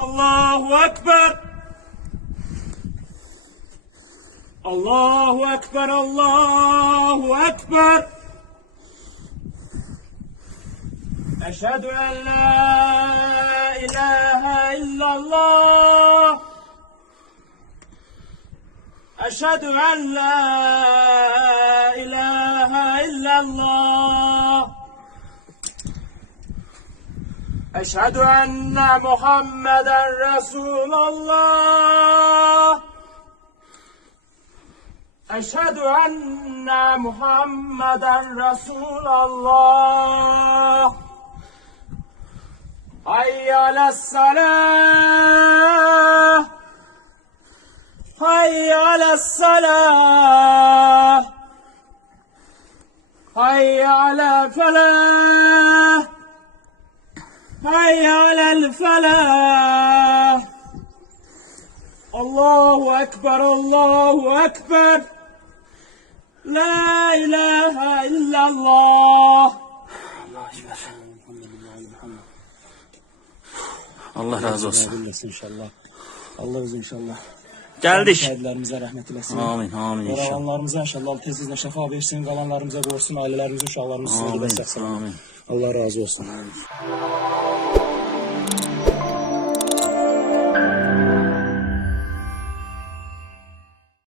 Allahu Ekber. Allahu Ekber. Allahu Ekber. Eşhedü en la ilahe illallah. Eşhedü en la ilahe illallah. Eşhedü enne Muhammeden Resulallah. Eşhedü enne Muhammeden Resulallah. Hayy alessalah. Hayy alessalah. Hayy alel felah. Hayy alel felah. Allahu Ekber, Allahu Ekber. La ilahe illallah. Allah razı olsun. İnşallah. Allah razı inşallah. Geldik. Şehitlerimize rahmet eylesin. Amin, amin inşallah. Yaralanlarımıza inşallah tezgahına şefa versin, kalanlarımıza korusun, ailelerimizi, uşaklarımızı Amin, sevgi. amin. Allah razı olsun.